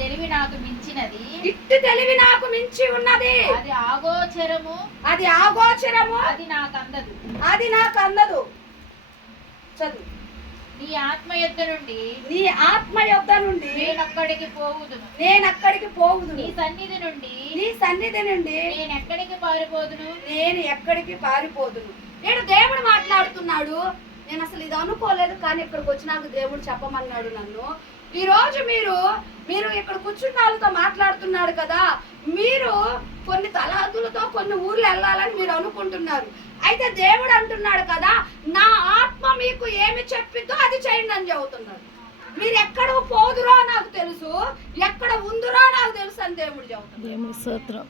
తెలివి నాకు మించినది, ఇట్టి తెలివి నాకు మించి ఉన్నది, అది ఆగోచరము, అది ఆగోచరము, అది నాకు అందదు, అది నాకు అందదు. చదువు. నీ ఆత్మ యొద్ద నుండి, నీ ఆత్మ యొద్ద నుండి నేనక్కడికి పోవుదును, నేనక్కడికి పోవుదును, నీ సన్నిధి నుండి, నీ సన్నిధి నుండి నేనెక్కడికి పారిపోదును, నేను ఎక్కడికి పారిపోదును. నేను దేవుడు మాట్లాడుతున్నాడు. నేను అసలు ఇది అనుకోలేదు, కానీ ఇక్కడికి వచ్చినాక దేవుడు చెప్పమన్నాడు నన్ను. ఈ రోజు మీరు ఇక్కడ కూర్చున్న వాళ్ళతో మాట్లాడుతున్నాడు కదా, మీరు కొన్ని తలాదులతో కొన్ని ఊర్లు వెళ్ళాలని మీరు అనుకుంటున్నారు. అయితే దేవుడు అంటున్నాడు కదా, నా ఆత్మ మీకు ఏమి చెప్పిందో అది చేయండి అని చెబుతున్నాడు. మీరు ఎక్కడ పోదురో నాకు తెలుసు, ఎక్కడ ఉందురో నాకు తెలుసు అని దేవుడు చెబుతున్నాడు.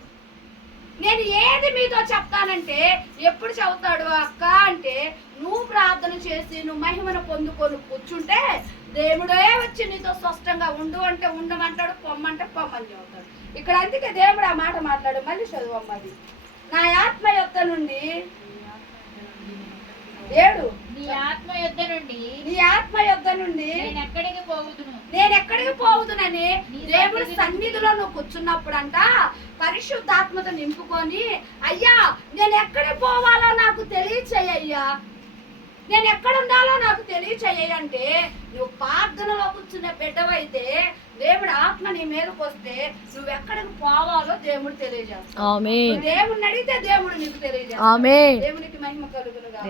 నేను ఏది మీతో చెప్తానంటే ఎప్పుడు చెబుతాడు అక్క అంటే, నువ్వు ప్రార్థన చేసి నువ్వు మహిమను పొందుకొని కూర్చుంటే దేవుడే వచ్చి నీతో స్పష్టంగా ఉండు అంటే ఉండమంటాడు, పొమ్మంటే పొమ్మని చెబుతాడు. ఇక్కడ అందుకే దేవుడు ఆ మాట మాట్లాడు. మళ్ళీ చదువమ్మది. నా ఆత్మ యొద్ద నుండి ఏడు, నీ ఆత్మ యొద్ద నుండి, నీ ఆత్మ యొద్ద నుండి నేనెక్కడికి పోవుదును, నేనెక్కడికి పోవుదునని దేవుడి సన్నిధిలో నువ్వు కూర్చున్నప్పుడంట పరిశుద్ధాత్మతో నింపుకొని, అయ్యా నేను ఎక్కడికి పోవాలో నాకు తెలియచేయ్యా, నేను ఎక్కడ ఉండాలో నాకు తెలియచేయంటే, నువ్వు ప్రార్థనలో కూర్చున్న బిడ్డవైతే దేవుడు ఆత్మ నీ మీదకి వస్తే నువ్వు ఎక్కడికి పోవాలో దేవుడు తెలియజేస్తాడు. ఆమేన్. దేవుడిని అడిగితే దేవుడు నీకు తెలియజేస్తాడు. ఆమేన్. దేవునికి మహిమ కలుగును గాక.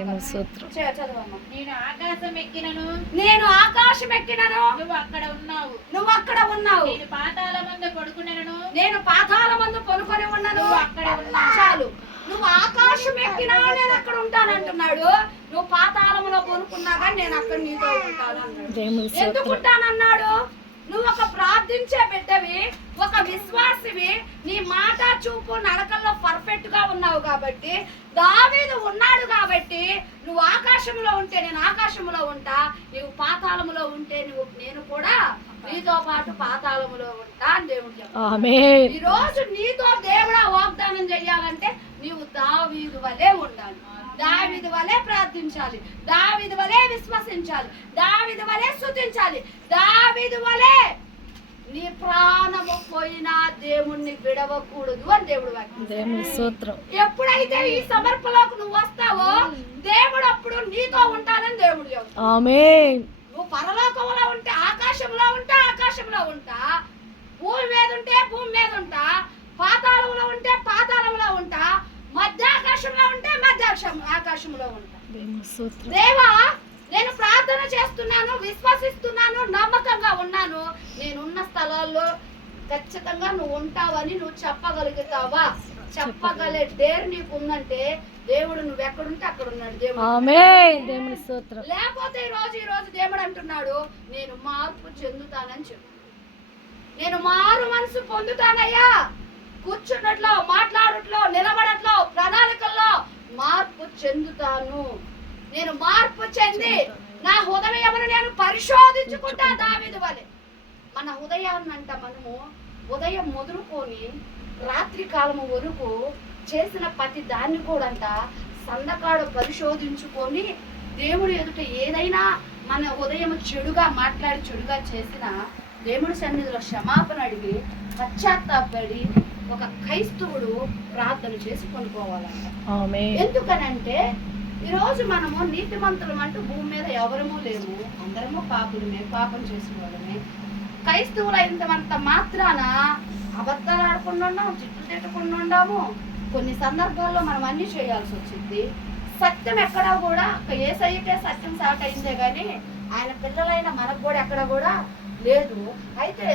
చదవమ్మా. నేను ఆకాశం ఎక్కినను, నేను ఆకాశం ఎక్కినను, నువ్వు అక్కడ ఉన్నావు, నువ్వు అక్కడ ఉన్నావు. నేను పాతాళమందు పడుకునను, నేను పాతాళమందు పడుకొని ఉన్నాను, నువ్వు అక్కడ ఉన్నావు. చాలు. నువ్వు ఆకాశం ఎక్కినా నేను అక్కడ ఉంటానంటున్నాడు. నువ్వు పాతాళంలో కొనుక్కున్నా కానీ నేను అక్కడ నీతో ఉంటాను అన్నాడు. ఎందుకు ఉంటానన్నాడు? నువ్వు ఒక ప్రార్థించే బిడ్డవి, ఒక విశ్వాసివి, నీ మాట చూపు నడకల్లో పర్ఫెక్ట్ గా ఉన్నావు కాబట్టి, దావీదు ఉన్నాడు కాబట్టి నువ్వు ఆకాశంలో ఉంటే నేను ఆకాశంలో ఉంటా, నువ్వు పాతాళములో ఉంటే నేను కూడా నీతో పాటు పాతాళములో ఉంటా అని దేవుడు చెప్తాడు. ఈ రోజు నీతో దేవుడా వాగ్దానం చెయ్యాలంటే నీవు దావీదు వలె ఉండాలి, దావీదు వలె ప్రార్థించాలి, దావీదు వలె విశ్వసించాలి, దావీదు వలె స్తుతించాలి, దావీదు వలె నీ ప్రాణము పోయినా దేవుణ్ణి విడవకూడదు అని దేవుడు వాక్యం. ఎప్పుడైతే ఈ సమర్పణలోకి నువ్వు వస్తావో దేవుడు అప్పుడు నీతో ఉంటానని దేవుడు చెప్తాడు. ఆమేన్. నువ్వు పరలోకంలో ఉంటే ఆకాశంలో ఉంటా, భూమి మీద ఉంటే భూమి మీద ఉంటా, పాతాళంలో ఉంటే పాతాళంలో ఉంటా, మధ్య ఆకాశంలో ఉంటే ఆకాశంలో ఉంటా. దేవా నేను ప్రార్థన చేస్తున్నాను, విశ్వసిస్తున్నాను, నమ్మకంగా ఉన్నాను, నేనున్న స్థలాల్లో ఖచ్చితంగా నువ్వు ఉంటావని నువ్వు చెప్పగలుగుతావా? చెప్పగలే డేర్ నీకు ఉందంటే దేవుడు నువ్వు ఎక్కడుంటే అక్కడ ఉన్నాడు దేవుడు. లేకపోతే ఈ రోజు దేవుడు అంటున్నాడు, నేను మార్పు చెందుతానని చెప్పు. నేను మారు మనసు పొందుతానయ్యా. కూర్చున్నట్లో, మాట్లాడట్లో, నిలబడట్లో, ప్రణాళికల్లో మార్పు చెందుతాను. నేను మార్పు చెంది నా హృదయమును నేను పరిశోధించుకుంటా దావీదు వలె. మన హృదయాన్ని అంట మనము ఉదయం మొదలుకొని రాత్రి కాలము వరకు చేసిన ప్రతి దాన్ని కూడా సందకాడు పరిశోధించుకొని దేవుడు ఎదుట ఏదైనా మన ఉదయం చెడుగా మాట్లాడి చెడుగా చేసిన దేవుడి సన్నిధిలో క్షమాపణ అడిగి పశ్చాత్తాపడి ఒక క్రైస్తవుడు ప్రార్థన చేసి కొనుక్కోవాలంట. ఎందుకనంటే ఈరోజు మనము నీతిమంతులం అంటూ భూమి మీద ఎవరము లేము, అందరము పాపులమే, పాపం చేసుకోవడమే. క్రైస్తవులు అయినంత మాత్రాన అబద్ధాలు ఆడకుండా ఉన్నాము, చిట్లు తిట్టకుండా ఉన్నాము. కొన్ని సందర్భాల్లో మనం అన్ని చేయాల్సి వచ్చింది. సత్యం ఎక్కడా కూడా యేసయ్యకే సత్యం సాట అయిందే కానీ ఆయన పిల్లలైన మనకు కూడా ఎక్కడ కూడా లేదు. అయితే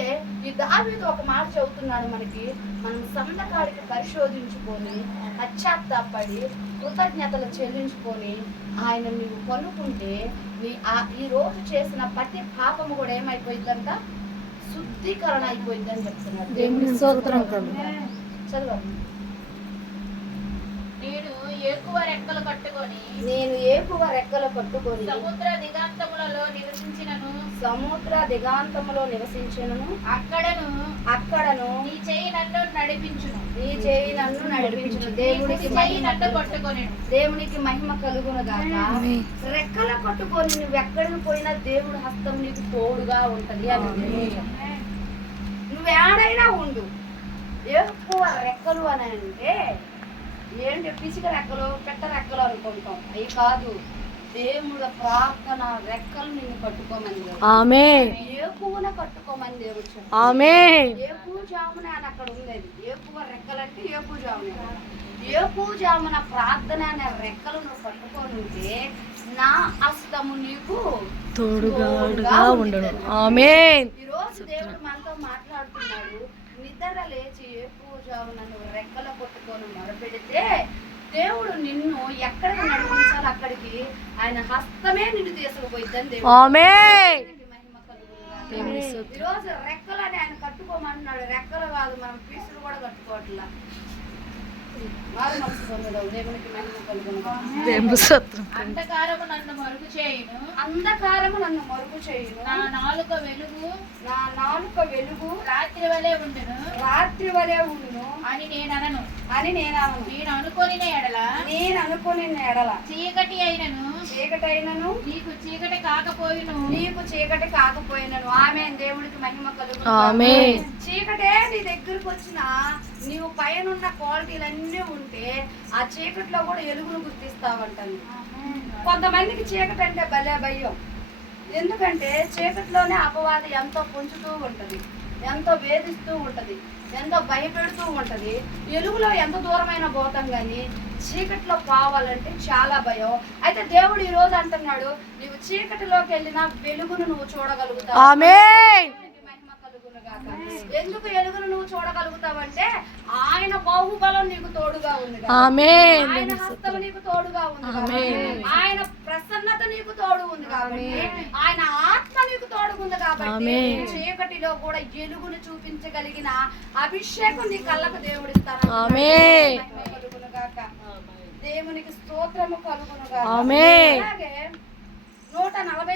ఈ దావీదు ఒక మాట చెబుతున్నాడు మనకి, మనం సందకాడికి పరిశోధించుకొని పశ్చాత్తాపడి కృతజ్ఞతలు చెల్లించుకొని ఆయన నీవు కొనుక్కుంటే ఈ రోజు చేసిన ప్రతి పాపము కూడా ఏమైపోయిందంట, శుద్ధీకరణ అయిపోయిందని చెప్తున్నాడు. చదవండి. నేను ఏకువ రెక్కలు కట్టుకొని సముద్ర దిగాంతములో నివసించినను అక్కడను నీ చేయి నన్ను నడిపించును. దేవునికి మహిమ కలుగును గాక. రెక్కలు కట్టుకొని నువ్వు ఎక్కడికి పోయినా దేవుడు హస్తం నీకు తోడుగా ఉంటది అని. నువ్వేడైనా ఉండు. ఎక్కువ రెక్కలు అని అంటే ఏంటి? పిసిక రెక్కలు, పెట్ట రెక్కలు అనుకుంటాం. అవి కాదు, దేవుడు ప్రార్థన రెక్కలు నిన్ను కట్టుకోమని, ఏకువన కట్టుకోమని దేవుడు చెప్పాడు. ఏకు జామున అని అక్కడ ఉంది. అది ఏకువ రెక్కలంటే ఏకు జామున. ఏకు జామున ప్రార్థన అనే రెక్కలు నువ్వు కట్టుకొని ఉంటే నా హస్తము నీకు తోడుగా ఉండను. ఈ రోజు దేవుడు మనతో మాట్లాడుతున్నాడు. నిద్ర లేచి ఏకు జామున నువ్వు రెక్కలు కొట్టుకొని మొరపెడితే దేవుడు నిన్ను ఎక్కడికి నడిపించాలి అక్కడికి ఆయన హస్తమే నిన్ను తీసుకుపోయిద్దని దేవుడు మహిమ కలుగునుగాక. ఈరోజు రెక్కలు అని ఆయన కట్టుకోమంటున్నాడు. రెక్కలు కాదు, మనం పీసులు కూడా కట్టుకోవట్లా. వారు మనసు పొందడం దేవునికి మహిమ కలుగునుగాక. అంధకారము నన్ను మరుగు చేయును, అంధకారము నన్ను మరుగు చేయును. నా నాలుక వెలుగు రాత్రి వలె ఉండును అని నేను అనను. నేను అనుకొని ఎడల చీకటి అయినను నీకు చీకటి కాకపోయినను. ఆమేన్. దేవుడికి మహిమ కలుగును. చీకటే నీ దగ్గరకు వచ్చిన నీవు పైన క్వాలిటీలన్నీ ఉంటే ఆ చీకటిలో కూడా ఎలుగును గుర్తిస్తావంటాను. కొంతమందికి చీకటి అంటే భలే భయం. ఎందుకంటే చీకటిలోనే అపవాది ఎంతో పొంచుతూ ఉంటది, ఎంతో వేధిస్తూ ఉంటది, ఎంతో భయపెడుతూ ఉంటది. ఎలుగులో ఎంత దూరమైన పోతాం కానీ చీకటిలో పోవాలంటే చాలా భయం. అయితే దేవుడు ఈ రోజు అంటున్నాడు, నీవు చీకటిలోకి వెళ్ళినా వెలుగును నువ్వు చూడగలుగుతావు. మహిమ కలుగునుగాక. ఎందుకు వెలుగును నువ్వు చూడగలుగుతావంటే ఆయన బాహుబలం నీకు తోడుగా ఉంది, ఆయన హస్తం నీకు తోడుగా ఉంది, ఆయన ప్రసన్నత నీకు తోడు ఉంది కాబట్టి, ఆయన ఆత్మ నీకు తోడుగుంది కాబట్టి చీకటిలో కూడా వెలుగును చూపించగలిగిన అభిషేకం నీ కళ్ళకు దేవుడు ఇస్తాను. దేవునికి స్తోత్రము కలుగునుగాక. అలాగే 140